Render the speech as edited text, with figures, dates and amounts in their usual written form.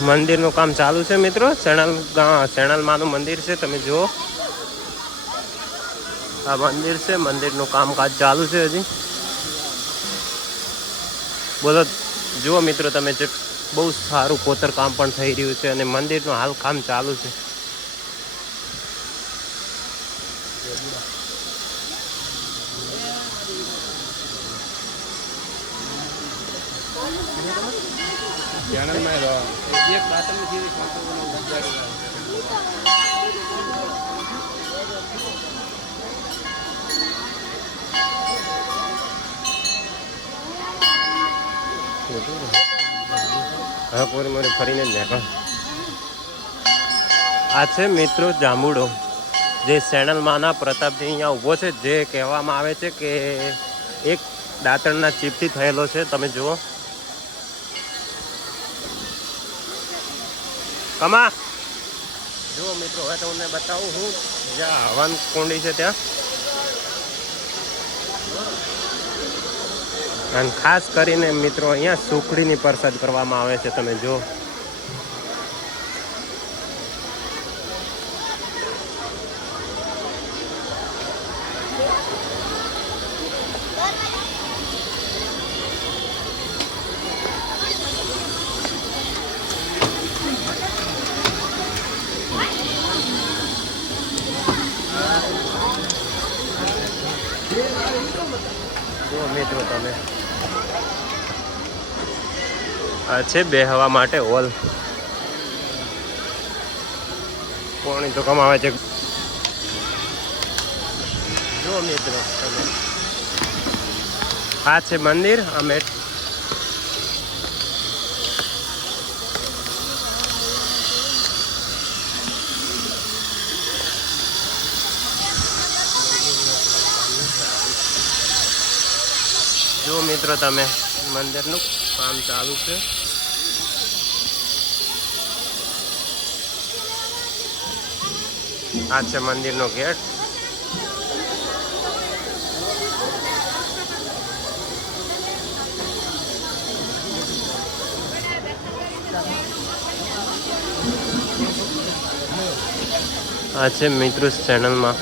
મંદિરનું કામ ચાલુ છે મિત્રો. સેણલ માનું મંદિર છે. તમે જુઓ આ મંદિર છે. મંદિરનું કામકાજ ચાલુ છે હજી. બોલો જુઓ મિત્રો તમે, બહુ સારું કોતર કામ પણ થઈ રહ્યું છે અને મંદિરનું હાલ કામ ચાલુ છે. હા પૂરી મારી ફરીને જ દેખો. આ છે મિત્રો જાંબુડો, જે સેણલમાના પ્રતાપજી અહીંયા ઊભો છે, જે કહેવામાં આવે છે કે એક દાંતણના ચીપથી થયેલો છે. તમે જુઓ કમા જુઓ મિત્રો. હવે તમને બતાવું હું જ્યાં હવન કુંડી છે ત્યાં. અને ખાસ કરીને મિત્રો અહીંયા સુખડીની પ્રસાદ કરવામાં આવે છે. તમે જુઓ મિત્રો તમે. આ છે બેહવા માટે હોલ. પાણી તો કમાવે છે. જો મિત્રો તમે, આ છે મંદિર. અમે જો મિત્રો તમે, મંદિરનું કામ ચાલુ છે. આ છે મંદિરનો ગેટ. આ છે મિત્રો ચેનલમાં